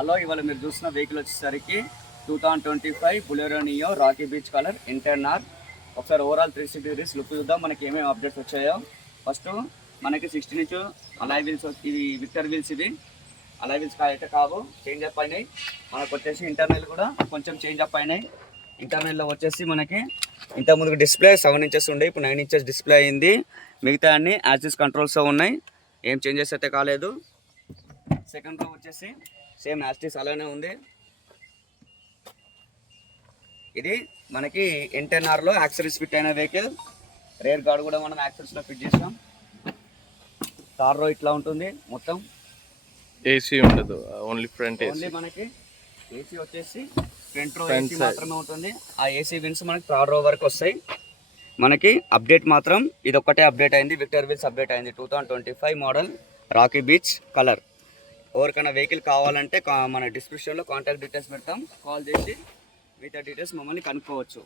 Hello, ఇవాళ మీరు చూసిన వెహికల్ వచ్చేసరికి 2025 Bolero Neo rocky beige colour ఇంటర్నార్. ఒకసారి ఓవరాల్ 360 డిగ్రీస్ లుక్ చూద్దాం మనకి ఏమేమి అప్డేట్స్ వచ్చాయో. ఫస్ట్ మనకి 16 ఇంచ్ అలాయ్ వీల్స్, ఇవి విక్టర్ వీల్స్. ఇవి అలాయ్ వీల్స్ అయితే కావు, చేంజ్ అప్ అయినాయి. మనకు వచ్చేసి ఇంటర్నల్ కూడా కొంచెం చేంజ్ అప్ అయినాయి. ఇంటర్నల్లో వచ్చేసి మనకి ఇంతకుముందు డిస్ప్లే 7 ఇంచెస్ ఉండే, ఇప్పుడు 9 ఇంచెస్ డిస్ప్లే అయింది. మిగతా అన్ని యాక్సిస్ కంట్రోల్స్ ఉన్నాయి, ఏం చేంజెస్ అయితే కాలేదు. సెకండ్ రో వచ్చేసి సేమ్ యాస్టిస్ అలానే ఉంది. ఇది మనకి ఇంటర్నార్లో యాక్సరీస్ ఫిట్ అయిన వెహికల్. రేర్ గార్డ్ కూడా మనం యాక్సరీస్లో ఫిట్ చేసాం. కార్ రో ఇట్లా ఉంటుంది మొత్తం. ఏసీ ఉండదు, ఓన్లీ ఫ్రంట్ ఏసీ. ఓన్లీ మనకి ఏసీ వచ్చేసి ఫ్రంట్ రో ఏసీ మాత్రమే ఉంటుంది. ఆ ఏసీ విన్స్ మనకి థర్డ్ రో వరకు వస్తాయి. మనకి అప్డేట్ మాత్రం ఇది ఒక్కటే అప్డేట్ అయింది, విక్టర్ వీల్స్ అప్డేట్ అయింది. 2025 మోడల్ రాకీ బీచ్ కలర్. ఎవరికైనా వెహికల్ కావాలంటే మన డిస్క్రిప్షన్లో కాంటాక్ట్ డీటెయిల్స్ పెడతాం, కాల్ చేసి మిగతా డీటెయిల్స్ మమ్మల్ని కనుక్కోవచ్చు.